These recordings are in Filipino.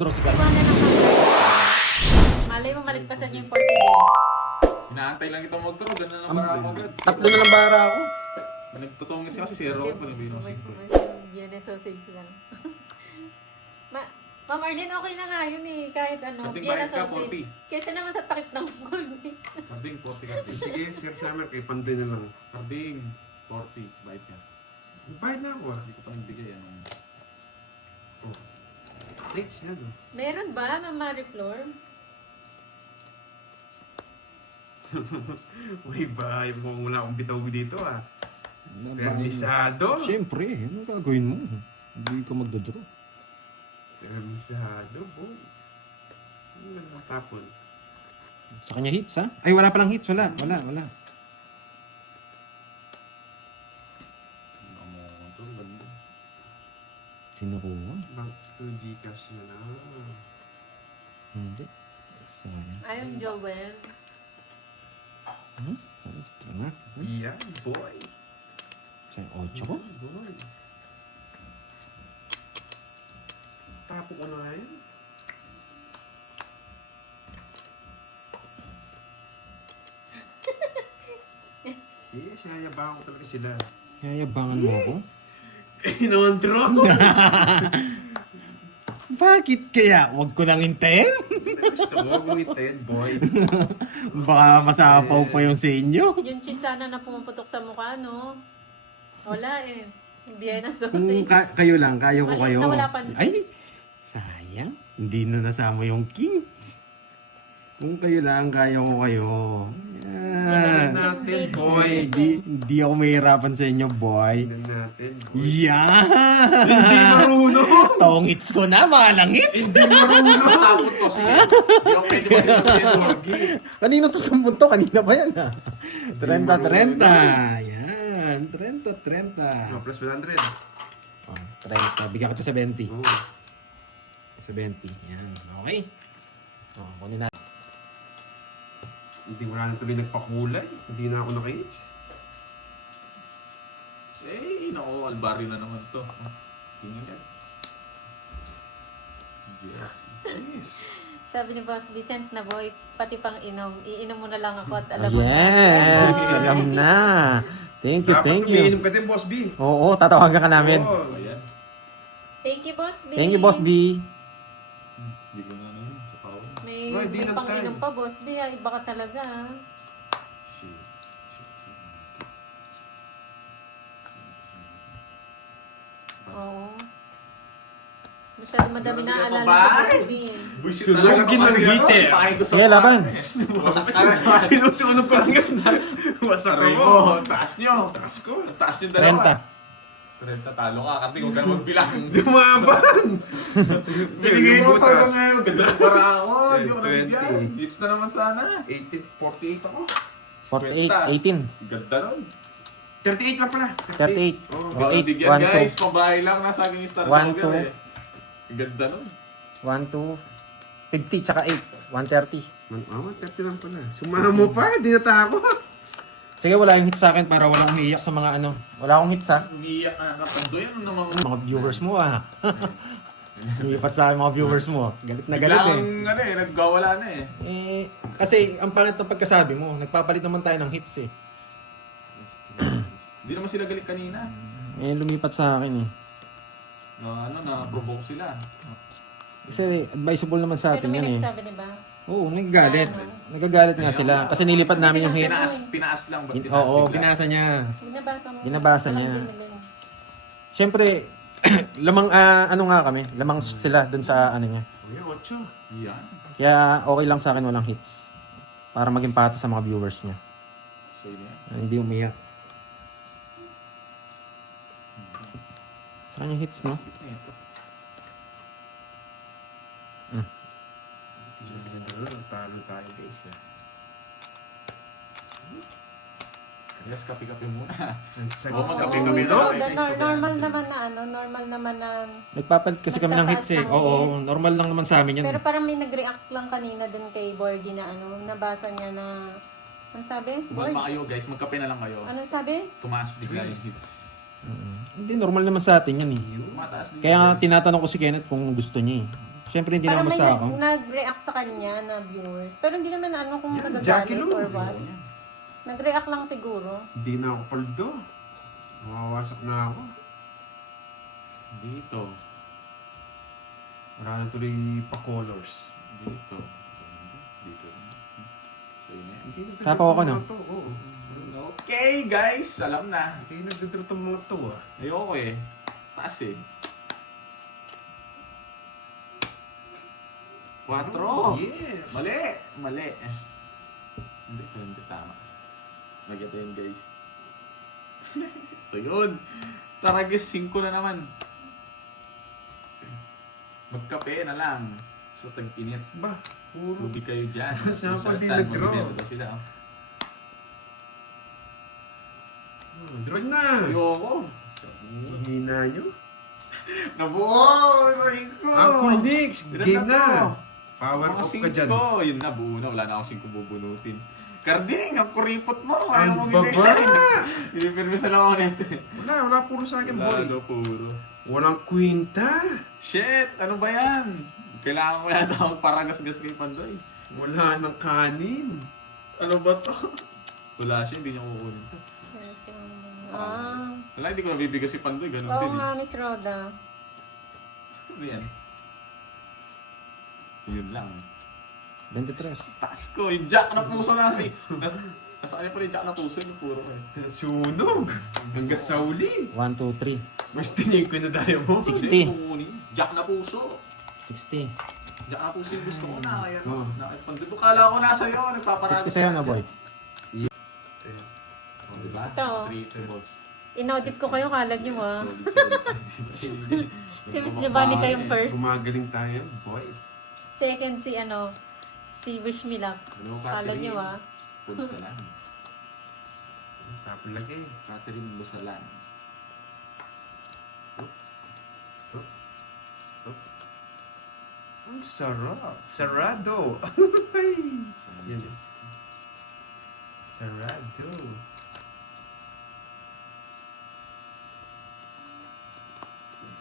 Draw si Iba Carl. na ng malay mo maligpasan yung 40 days. Inaantay lang kita mag-draw, ganun na para ako agad. Tatlo na lang bara ako. Nagtutungis kasi zero ako pala bilang 5. Yan na sausage lang. Ma'am Arlene, okay na nga yun eh. Kahit ano, Kating yan na bayad ka, sausage. 40. Kesa naman sa takip ng gold eh. Karding, 40 ka. Sige, Sir Summer, kay Pandoy na lang. Karding, 40. Bayad ka. Bayad na ako ah. Hindi ko pa nagbigay. Anong... Oh. Dates na no? Meron ba, Ma'am Mariflor? Uy, bayad mo muna akong bitaw dito ah. Permisado. Siyempre, ano gagawin mo? Hindi ka magdodraw. Permisado, boy. Ano na nakatapon? Sa kanya hits, ha? Ay, wala palang hits. Wala. Ano mo ito? Ganda. Kinukuha. Back to Gcash na na. Hindi. Sayang. Ayun, Joel. Ito na. Iyan, boy. Sa 8 ko? Iyan, boy. Tapo ko na nga yan. Yes, yayabangan ko talaga sila. Yayabangan mo ako? Naman draw! Bakit kaya? Huwag ko nang hintayin? Gusto ko, gumitin, boy. Baka masapaw pa yung sa inyo. Yung cheese sana na pumuputok sa mukha, no? Wala eh. Vienna Kung sausage. kayo lang, kayo ko Maliit kayo. na wala pang cheese. Ay, sayang. Hindi na nasama yung king. Kung kayo lang, kaya ko kayo. Yan. natin, boy. Hindi ako mahirapan sa inyo, boy. Tingnan natin, boy. Yan! Hindi marunong! Tongits ko na, mga langits! Hindi marunong! Tapon ko, sige. Hindi ako pwede mag-draw sa ito. Kanino to 10 to? Kanina ba yan, ha? 30-30. Yan. 30-30. Oh, plus 100. Oh, 30. Bigyan kita 70. Oh. 70. Yan. Okay. Oh, kunin natin. Hindi wala na tuloy nagpakulay. Hindi na ako naka-hits. Eh, naku, Albarrio na naman to. Tingnan yan. Yes. Yes. Sabi ni Boss Vicent na boy, pati pang inom. Iinom mo na lang ako at alam mo Yes! na. Alam na. Thank you, Dapat thank you. umiinom ka din, Boss B. Oo, tatawagan ka namin. Oo. Ayan. Thank you, Boss B. Thank you, Boss B. Hindi ko na ano yun. Sa pao. May, Boy, di may lang pang-inom tayo. pa, Boss B. Ah. Iba ka talaga. Ah. Shit. Oo. Masyado madami na Meron ka alala pa sa ba? Boss B eh. Sulugin ng heater. Sige, laban. Sinusunod pa lang yan. Wasak Sabi mo. mo, taas nyo. Taas ko. Taas nyo dalawa. 30. 30, talo ka. Kasi huwag ka na magbilang. Dumaban! Binigay mo Butas. talaga ngayon. Ganda ng para ako. Hindi ko 20. nabigyan. Hits na naman sana. 48 ako. 48, 18. Ganda nun. 38 lang pala. 38. Oh. Go Baka 8, bigyan 1, guys. Pambahay lang. Nasa akin yung star 1, token eh. Ganda nun. 1, 2, 50, tsaka 8. 130. 30 lang pala. Sumahan mo pa, di natakot. Sige, wala yung hits sa akin para walang umiiyak sa mga ano. Wala akong hits, ha? Umiiyak na kapandoy. Ano namang... Mga viewers mo, ha? Umiipat sa akin mga viewers mo. Galit na galit, eh. Biglang, ano eh, nagwawala na eh. Eh, kasi ang palit ng pagkasabi mo, nagpapalit naman tayo ng hits, eh. Hindi naman sila galit kanina. Eh, lumipat sa akin, eh. Na-provoke sila. Kasi advisable naman sa Pero atin may yan, eh. nagsabi, di ba? Oo, nagagalit. Ano? Nagagalit nga sila. Kasi nilipat namin yung hits. Tinaas lang. Ba't tinaas Oo, bigla? binasa niya. Binabasa mo. Binabasa Walang niya. diniling. Siyempre, lamang, ano nga kami, lamang sila dun sa ano niya. Kuya, 8. Yan. Kaya okay lang sa akin walang hits. Para maging pato sa mga viewers niya. So yun yan. Hindi umiyak. Sa kanya hits, no? Ito na ito. Talo tayo guys. Yes, kape-kape muna. Ang Oo, sagot Oo, sa kape oo, kami, so, no? normal naman na ano, normal naman na. Nagpapalit kasi kami ng hits, eh. Nagtataas ng Oo, hits. normal lang naman sa amin yan. Pero parang may nag-react lang kanina dun kay Borgie na ano, nabasa niya na, ano sabi? Kumalma kayo guys, magkape na lang kayo. Ano sabi? Tumaas bigla yung hits. Hindi, normal naman sa atin yan, eh. Tumataas din. Kaya nga guys. tinatanong ko si Kenneth kung gusto niya, eh. Siyempre hindi Parang naman may basta ako. nag-react sa kanya na viewers. Pero hindi naman ano kung Yan, Jackie nagagalit Lou. or what. Nag-react lang siguro. Hindi na ako paldo. Mawawasak na ako. Dito. Wala na tuloy pa-colors. Dito. Dito. So yun na yan. Sapaw ako, no? Oo. Okay guys, alam na. Hindi nagdodro itong mga to ah. Ayoko eh. Pasin. 4. Yes! Mali! Mali. Hindi tama. Maganda yun guys. Ito yun. Taragis 5 na naman. Magkape na lang. Sa tag-init. Ba? Puro. Tubig kayo dyan. Saan pa di Saan nag-draw? magdedro daw sila. Draw na! Ayoko. Hina nyo? Nabuo! Rain ko! Uncle Nix! Ilan Game na na! to? Power Mga off ka dyan. 5. Yun na, buo na. Wala na akong 5 bubunutin. Karding, ang kuripot mo. Ayaw Ang mong baba! Pinipirmisa lang ako nito. Wala puro sa akin, boy. Wala, puro. Walang kwinta. Shit! Ano ba yan? Kailangan ko yata magparagas-gas kay Pandoy. Wala nang kanin. Ano ba to? Wala siya, hindi niya kukunin to. Ah. Wala, hindi ko nabibigay si Pandoy. Ganun Oo din. nga, Miss Roda. Ano yan? Yun lang. 23. Taas ko, yung jack na puso namin. Nasa kanya pa rin yung jack na puso, yung puro ko eh. Sunog. Hanggang sa uli. 1, 2, 3. Gusto niya yung kwinadaya mo. 60. Hindi, kukunin. Jack na puso. 60. Jack na puso yung gusto ko na. Kaya Oh. Pandoy. Kala ko nasa iyo, nagpaparagos. 60 sa'yo na, boy. Oh, diba? Ito. 3 balls. Inaudit ko kayo, kala nyo ah. Solid. Si Miss Giovanni kayong first. Gumagaling tayo, boy. Second si ano, si Wish Me Luck. Hello, Kala nyo ah. Busalan. Tapos lagi. Catherine Busalan. Ang sarap. Sarado. Yan. Sarado.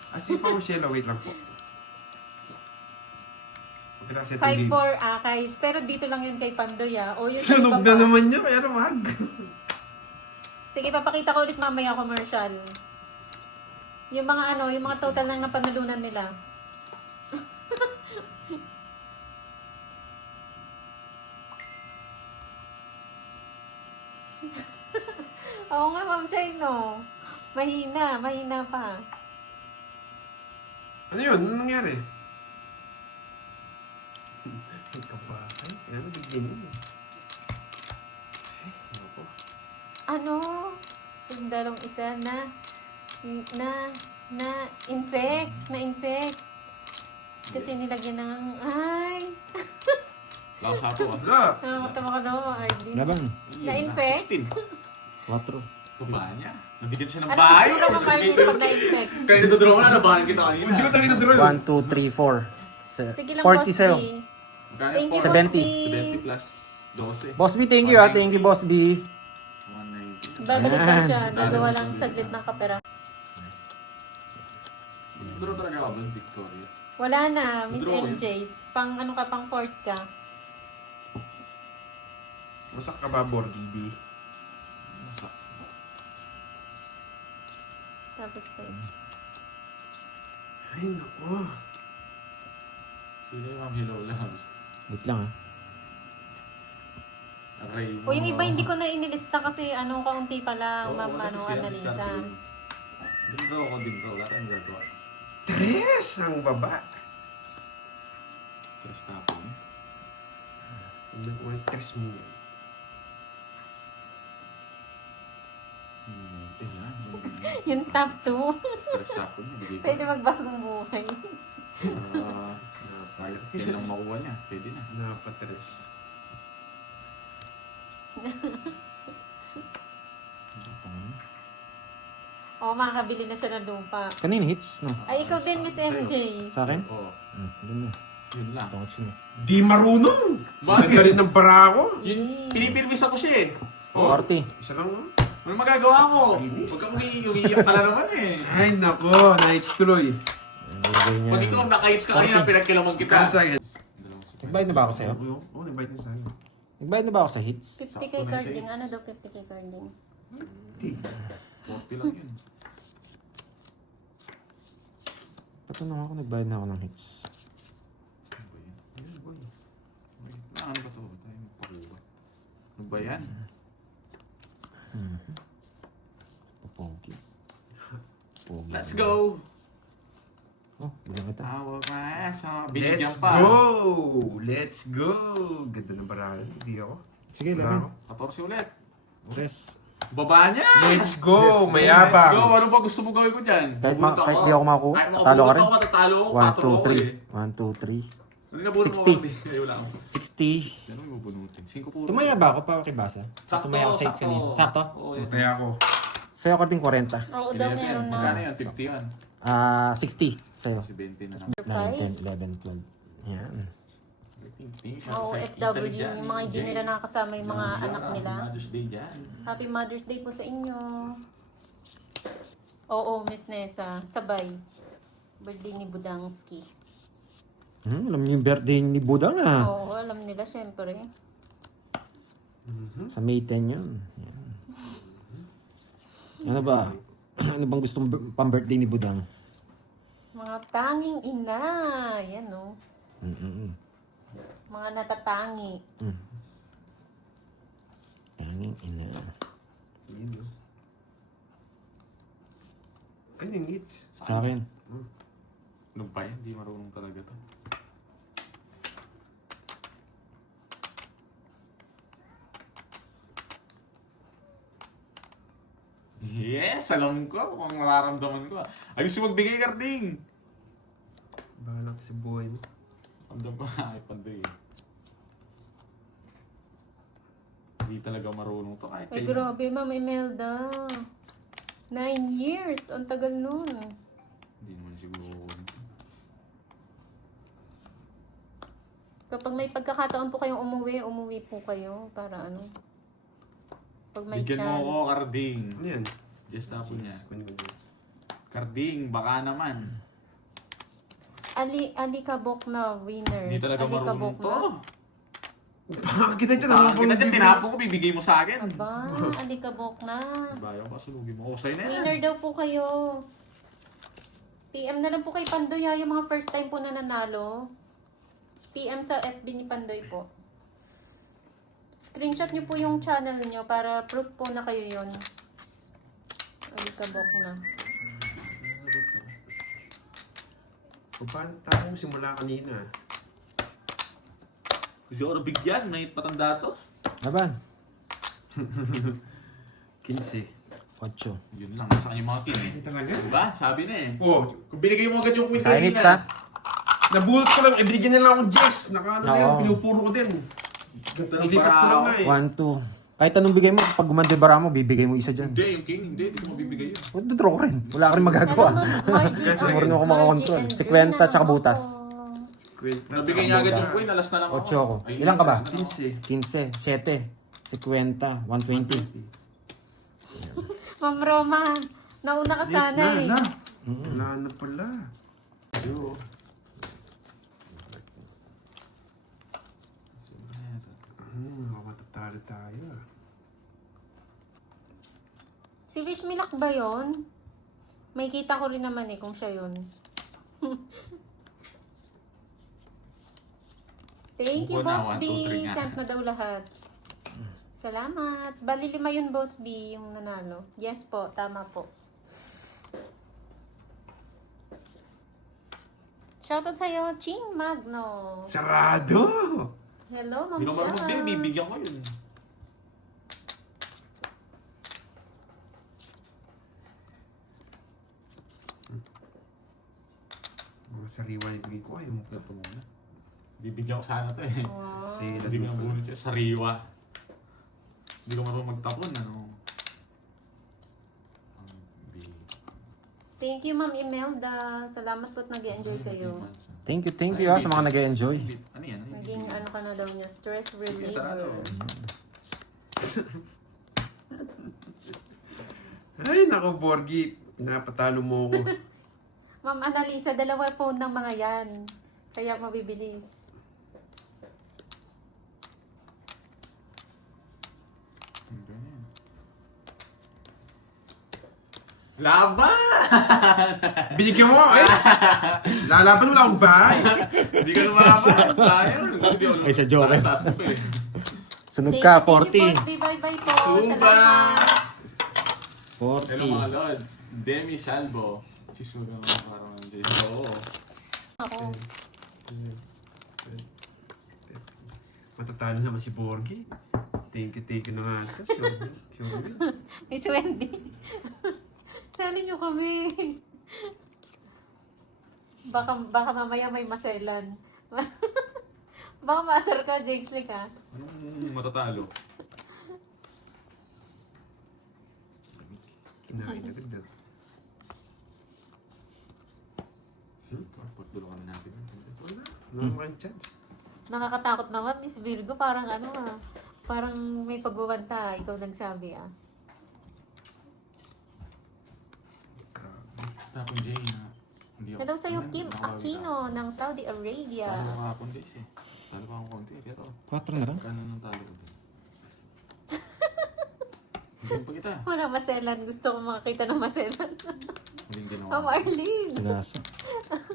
Asipa mo Sheila, wait lang po. Pagkita kasi 5-4 kay, pero dito lang yun kay Pandoy ah. O yun Sunog na naman nyo, kaya wag. Sige, papakita ko ulit mamaya commercial. Yung mga ano, yung mga total ng napanalunan nila. Oo nga, Ma'am Chay, no. Mahina pa. Ano yun? Ano nangyari? Ang kabahay. Kaya nabigyan yun eh. Ay, ako. Ano? Sundalong isa na-infect. Kasi nilagyan ng, ay, Laos ako ah. Wala. nakakatawa ka no, RD. Labang. Na-infect? 16. 4. Babahan niya. Nabigyan siya ng Ano bahay. itsura ka, Marlene, pag na-infect? Kaya nito-draw ko na, nabahan kita kanina. Hindi ko talaga na-draw. 1, 2, 3, 4. Sige lang, 40 Boss sa'yo. B. Magkano Thank you, yung Boss 70. B. 70 plus 12. Boss B, thank you ah. Thank you, Boss B. 190. Babalik na Ayan. siya. Gagawa lang saglit ng kapera. Draw talaga ako doon, Victoria. Wala na, Miss Draw yun. MJ. Pang ano ka, pang fourth ka. Masak ka ba, Bordidi? Tapos tayo. Ay, naku. Sino yung Ma'am Hello lang? Wait lang ah. Array mo. O yung iba hindi ko na inilista kasi ano, kaunti pa lang, Oo, Ma'am kasi ano, siya, Annalisa. discard yun. Din-draw ko, din-draw. Wala tayong gagawa. 3 ang baba. First tapon. Hindi ko yung 3 mo. Ayan. Yung top 2. First tapon niya, bigay ko. Pwede magbagong buhay. Kahit yan lang makuha niya, pwede na. Napatres. O, makakabili na siya ng lupa. Kanina hits, no? Ay, ikaw din, Miss Sa'yo. MJ. Sa akin? Oo. Doon na. Yun lang. Tungkol sino. Di marunong! Bakit? Nagalit ng bara ako. Yun, pinipirmis ako siya eh. Oh, 40. Isa lang oh. ano magagawa ko? Inis. Huwag kang umiiyak ka na naman eh. Ay, nako. Nights tuloy. Lagay niya. Pag ikaw naka-hits ka kanina, pinagkilaman kita. Kaya sa akin. Nagbayad na ba ako sa'yo? Oo, nag-bite niya sa akin. Nagbayad na ba ako sa hits? 50k carding. Ano daw 50k carding? 40 lang yun. Patanong ako, nagbayad na ako ng hits. Ano ba yun? Ayun, boy. Wait, ano ba to? Tayo magpakuha. Ano ba yan? Pogi. Pogi. Let's go! Oh, bigyan kita. Tawag na sa binigyan Let's pa. go! Let's go! Ganda ng barangay. Hindi ako. Sige, Wala laban. 14 ulit. Tres. Baba niya! Let's go! Let's go. Mayabang! Go! Ano ba gusto mo gawin ko dyan? Kahit Bubunot di ako makuha, Kahit tatalo ka makabunot rin. ako, matatalo ako. 1, 2, 3. 1, 2, 3. Ano nabunot mo 60. ako? Hindi, wala ako. 60. Ano yung bubunutin? 5 puro. Tumaya ba ako para kibasa? Sakto, Tumaya ako sa hits kanina. Sakto? Oo, yun. Kaya ako. Sa'yo ako din 40. Oo daw Eleven. meron Magkano na. yan? 50 yan. 60 sa'yo. Si 20 na lang. 9, 10, 11, 12. Yan. Oo, FW, yung mga hindi nila nakakasama yung mga anak nila. Mother's Day dyan. Happy Mother's Day po sa inyo. Oo, Miss Nessa. Sabay. Birthday ni Budangski. Alam niyo yung birthday ni Budang Oo, alam nila syempre. Sa May 10 yun. Yan. Ano ba? Ano bang gustong pang-birthday ni Budang? Mga tanging ina. Yan o. Mga natatangi. Tanging ina. Yun, no? Kanyang hits. Sa akin. Ano ba yan? Hindi marunong talaga to. Yes! Alam ko kung nararamdaman ko. Ayos yung magbigay, Karding! Bahala ka sa buhay mo. Ramdam ko ay pandoy. Hindi talaga marunong to. Kahit Ay, kayo. grabe, Ma'am Imelda. 9 years. Ang tagal nun. Hindi naman siguro. Kapag may pagkakataon po kayong umuwi po kayo para ano. Pag may Bigyan chance. mo ako, Karding. Ano yan? Just tapo niya. Kunin mo yun. Karding, baka naman. Ali Kabok na winner. Hindi talaga Ali marunong Kabok to. na. Pakakita dyan. Parang Ano kita pang dyan, tinapo ko, bibigay mo sa akin. Aba, Ali Kabok na. Bayaw ka, sulugin mo. Sa'yo na yan. Winner daw po kayo. PM na lang po kay Pandoy ha, yung mga first time po na nanalo. PM sa FB ni Pandoy po. Screenshot nyo po yung channel nyo para proof po na kayo yun. Ali Kabok na. Kung paano tayo simula kanina? Gusto ko na bigyan, may patanda to. Laban. 15. 8. Yun lang, nasa kanya mga kin eh. Ay, talaga? Diba? Sabi na eh. Oh, Kung binigay mo agad yung point Sa hits ha? nabulot ko lang. Ibigyan na lang akong Jess. Nakaano na yun. Oo. Pinupuro ko din. Ganda ng Nilipat ko lang nga eh. 1, 2. Kahit anong bigay mo, pag gumandibara mo, bibigay mo isa dyan. Hindi, yung king, hindi ko mabibigay yun. Draw ko rin. Wala ka rin magagawa. Kasi Marunong ako makakontrol. 50 tsaka butas. Nabigay niya agad yung point, alas na lang 8 ako. Ilan ka ba? 15. 15, 7, 50, 120. Ma'am Roma, nauna ka Yes, sana eh. na. Wala na pala. Yo. Matatalo tayo ah. Si Wish Milak ba yun? May kita ko rin naman eh kung siya yun. Thank you, Buko na, Boss 1, B. 2, 3 nga. Sent na daw lahat. Salamat. Bali 5 yun, Boss B, yung nanalo. Yes po, tama po. Shoutout sa'yo, Ching Magno. Sarado! Hello, Ma'am Hindi ko marunong Shah. din, bibigyan ko yun. Mga sariwa yung bigay ko. Ayaw mo pala. Ito muna. Bibigyan ko sana to eh. Wow. Sila Hindi ko nang bunot yun. Sariwa. Hindi ko marunong magtapon, ano. Thank you, Ma'am Imelda. Salamat po't nag-enjoy kayo. Thank you sa mga nag-enjoy. Ano yan? Naging ano ka na daw niya, stress Sarado. reliever. Ay, naku, Borgi. Napatalo mo ko. Ma'am Annalisa, dalawa phone ng mga yan. Kaya mabibilis. Ganyan. Laban! Binigyan mo! Ay! Lalaban mo na akong bahay! Hindi ka lumaban. Sayang. Hindi ako Ay, sa joke. taas mo pa eh. Sunod Thank ka, you, thank you, 40. Boss B. Bye-bye po. Suba! Salamat. Hello mga 40. lods. Demi Salvo. Cheese mo naman parang Jason. Oo. Ako. Matatalo naman si Borgie. Thank you na nga ito. Sure. Miss Wendy. Sali nyo kami. Baka mamaya may maselan. Baka maasar ka, James Lee ka. Anong matatalo? Kinain agad daw. Pagtulungan natin. Wala. Wala naman chance. Nakakatakot naman, Miss Virgo. Parang ano parang may pagbabanta. Ikaw nagsabi Grabe. Tapon Jay na. Hindi ako. Hello sa'yo, Ayan, Kim nakawala. Aquino ng Saudi Arabia. Talo ako hapon guys eh. Talo pa akong konti pero 4 na lang. kanan ng talo ko din. Hindi pa kita. Wala maselan. Gusto ko makakita ng maselan. Maling ginawa Ma'am ko. Arlene. Sagasa.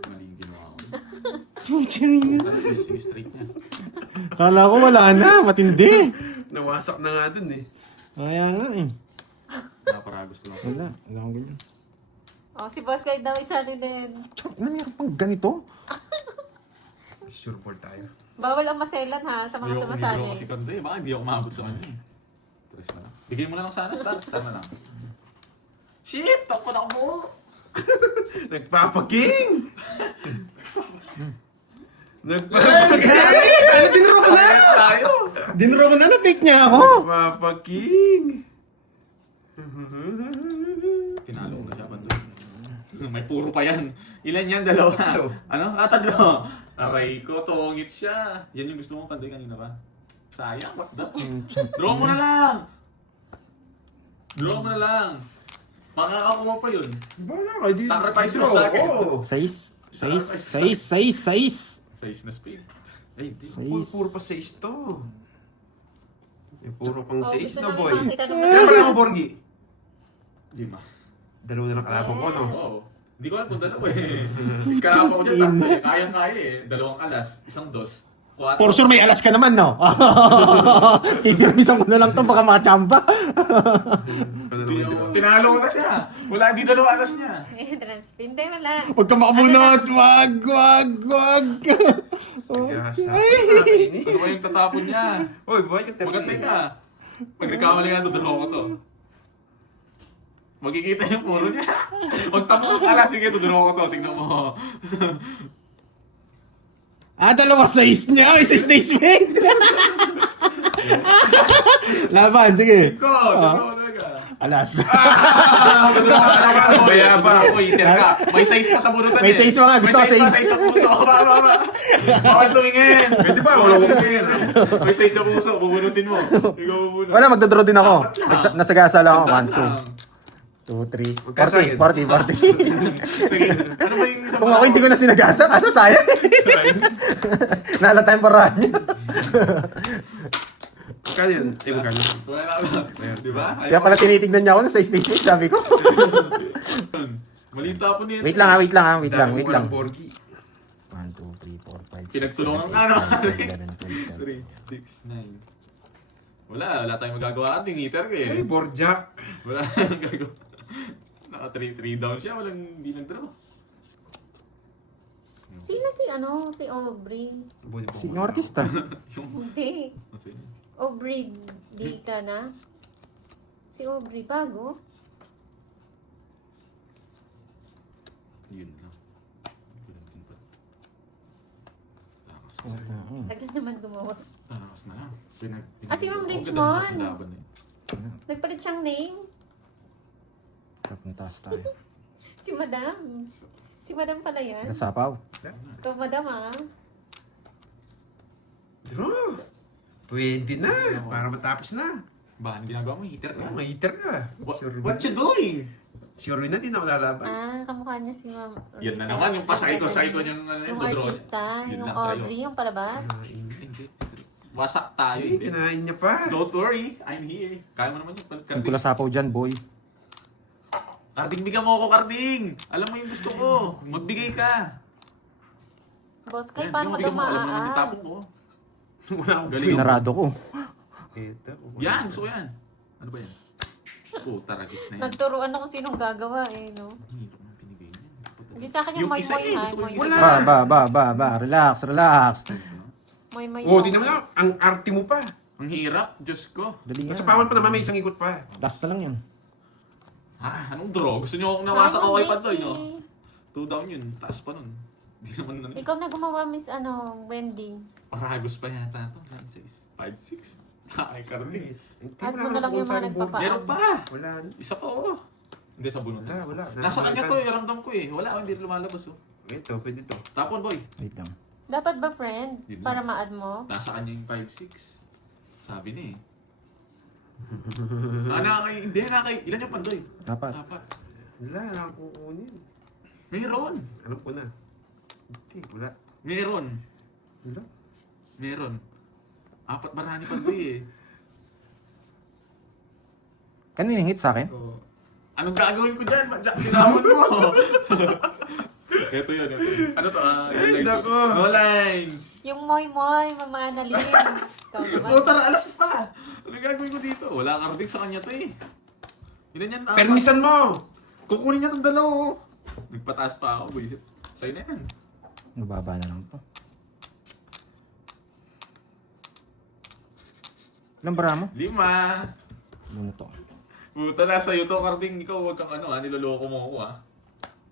Maling ginawa ko. Puchang ina. Sige straight niya. Kala ko wala na. Matindi. Nawasak na nga dun eh. Kaya nga eh. Naparagos ko lang. Wala. Wala akong ganyan. Oh, si Boss Guide daw isali din. Tsaka, meron pang ganito? Sure ball tayo. Bawal ang maselan ha sa mga Ayoko sumasali. niloko si Kande. Baka hindi ako maabot sa kanya eh. Tres na lang. Bigay mo na lang sana. Star na lang. Shit! Takpo na ako! Nagpapaking! Nagpapaking! Sana dinuro ko na! Pares tayo! Dinuro ko na fake niya ako. Nagpapaking! Tinalo ko na siya. Bando. May puro pa yan. Ilan yan? Dalawa. Ano? Tatlo. Aray ko, tongit siya. Yan yung gusto mong Kande kanina ba? Sayang. What the? Draw mo na lang! Draw mo na lang! Makakakuha pa yun. Bala ka, di. Sacrifice mo sa akin. Oo. Sais. Size na speed. Ay, di. Puro pa 6 to. Eh, puro pang 6 gusto na namin boy. makakita ng Sino maselan. mo, Borgie? 5. Dalawa na lang kalaban ko, no? Oo. Hindi ko alam kung dalawa eh. Kalaban ko dyan, tatlo eh. Kayang-kaya eh. Dalawang alas, isang dos. For sure may alas ka naman, no? Pipirmisan ko na lang to, baka makachamba. Ano naman, di ba? Tinalo ko na siya. Wala, hindi dalawa alas niya. Transpin din wala. Huwag ka makabunot! Wag! Sigasa. Ano ba yung tatapon niya? Uy, boy, yung Magantay ka. Pag nagkamali nga, dudalawa ko to. Magkikita yung puro niya. Magtapos ka alas, sige, dudalawa ko to. Tingnan mo. Dalawa sais niya! Ay, sais na ismate! Laban, sige. Iko, dudalawa ko talaga. Alas. Dudalawa ka talaga. Kaya ba? Ako, iter ka. May size pa sa bunutan May size pa nga, gusto ko May size. size na puso. Ba. Bakit tumingin? Pwede ba? Wala ko tumingin. May size na puso. Bubunutin mo. Ikaw bubunot. Wala, magdodraw din ako. Apat lang. Nasagasa lang ako. Tandaan lang. 1, 2, 3, Magkasayad. 40. Ano ba yung isang Kung ako hindi ko na sinagasa, kaso sayang. Nahalata yung paraan niya. Magkano yun? Eh, magkano? Wala na. Di ba? Kaya pala tinitignan niya ako na size na ismate, sabi ko. Mali yung tapon niya. Wait lang. Dami ko walang Borgie. 1, 2, 3, 4, 5, 6, Pinagtulungan 7, ka, no? 8, 9, 10, 3, 6, 9. 11, 12, 13. Wala tayong magagawa. Tingiter ka Ay, eh. Borgia. Wala tayong gagawa. Naka 3 down siya. Hindi nag-draw. Sino si Aubrey? Sino artista? Hindi. Aubrey, di ka na? Si Aubrey, bago? Yun lang. Takas Oo na. nga, oo. Tagal naman gumawa. Takas na. Si Ma'am Ang ganda Richmond. sa laban eh. Nagpalit siyang name. Tapos taas tayo. Si Madam. Si Madam pala yan. Nasapaw. Ito, Madam Draw. Pwede na. Para matapos na. Ba, ang ginagawa mo, heater ka. May heater ka. What you doing? Sure na din ako lalaban. Kamukha niya si Ma'am. Yan na Rita. naman, yung pasay-ko niyang ano, Yung dodro. artista, Yun yung lang, tayo. Aubrey, yung palabas. Hindi. Wasak tayo. Ay, kinain niya pa. Don't worry, I'm here. Kaya mo naman yung Saan pula sapaw dyan, boy? Karding, bigyan mo ako, Karding! Alam mo yung gusto ko. Magbigay ka. Boss Kai, Yan, paano yung ka bigyan mo, alam mo naman yung dumaan? tapong ko. Wala akong Galing. Pinarado ko. Ito. Yan, gusto ko yan. Ano ba yan? Puta, ragis na yan. Nagturuan ako sinong gagawa no? Hirap ng pinigay niya. Hindi sa akin yung Yung isa moy-moy eh, ha. gusto ko yung Moy-moy. Wala. Ba. Relax. Moy-moy. Oh, di naman ang arte mo pa. Ang hirap, Diyos ko. Dali nga. Sa pawan pa naman may isang ikot pa. Last na lang yan. Anong draw? Gusto niyo akong nawasak ako kay Pantoy, no? 2 down yun, taas pa nun. Hindi naman nun. Ikaw na gumawa, Miss Wendy. Paragos pa yata ito. 9, 6, 5, 6. Ay, Karding. Add mo na lang yung mga nagpapaan. Meron pa! Wala. Isa pa, oh. Hindi, sa bunot. Wala. Nasa kanya to, ramdam ko eh. Wala, hindi lumalabas, oh. Ito, pwede to. Tapon, boy. Wait lang. Dapat ba, friend? Yun Para lang. ma-add mo? Nasa kanya yung 5, 6. Sabi niya eh. Hindi, ilan yung Pandoy? Dapat. 4. Wala, nakukunin. Meron. Alam ko na. Hindi, wala. Meron. Wala. Meron. 4 barani Pandoy eh. Kanina yung hit sa akin? Anong gagawin ko dyan? Tinawan mo. Ito yun. Ano to? Ay, Yung lines. nako. No lines. Yung moy-moy, Mama Annalyn. Ikaw naman. Puta na, alas pa. Ano gagawin ko dito? Wala Karding sa kanya to eh. Ilan yan? Permisan mo! Kukunin niya itong dalaw. Oh. Nagpataas pa ako. Buisit. Sa'yo na yan. Nababa na lang to. Ilang bara mo? 5. Ano to? Puta na, sa'yo to, Karding. Ikaw, huwag kang ano ha. Niloloko mo ako ha.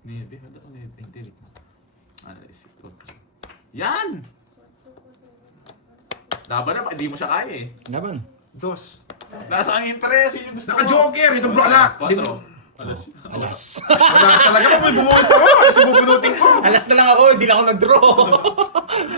Hindi. Yan! Laban na, hindi mo siya kaya eh. Laban. Dos. Nasa ang interest, yun yung gusto ko. Naka-joker! Ito block! 4. Alas. Wala talaga kung may bumuot ako. Alas bubunutin ko. Alas na lang ako, hindi na ako nag-draw.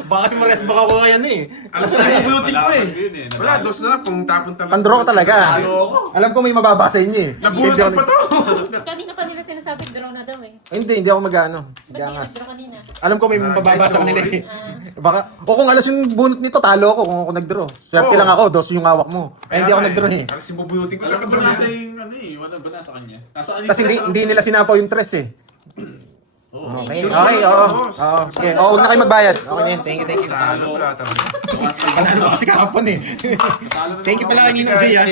Baka kasi ma-rest back ako ngayon eh. Alas na bubunutin ko eh. Malaman yun eh. Wala, dos na lang. Kung tapon talaga. Pan-draw ka talaga. Talo ako. Alam ko may mababa sa inyo eh. Nabunutan pa to. Kanina pa nila sinasabi, draw na daw eh. Hindi ako mag-ano. Ba't di Gangas. nag-draw kanina? Alam ko may Ah, mababa guys, sa kanila eh. Ah. Baka, o kung alas yung bunot nito, talo ako kung ako nag-draw. Swerte Oo. lang ako, dos yung hawak mo. Ay, hindi ako nag-draw eh. Alas yung bubunutin ko. Alam ko Naka-draw nasa na. yung ano eh. Wala ba nasa kanya? Nasa kanya. Kasi hindi nila sinapaw yung tres eh. Oo. Okay, Sure okay, naman, oo. boss. Oo, sige. Oo, huwag na kayo magbayad. Okay na yun, thank you. Talo. Wala talaga. Panalo kasi kahapon eh. Thank you pala kay Ninong Jay ah.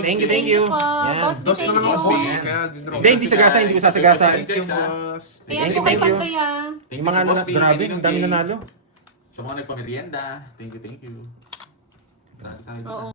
Thank you. po. Yan. Boss, Dos na thank lang you. ako, boss. Kaya dinraw. Hindi sagasa, hindi ko sasagasa. Thank you, boss. Ayan po kay Thank you. Pantoy ah. Yung mga ano, grabe, ang dami nanalo. Sa mga nagpamerienda. Thank you. Grabe tayo. Oo.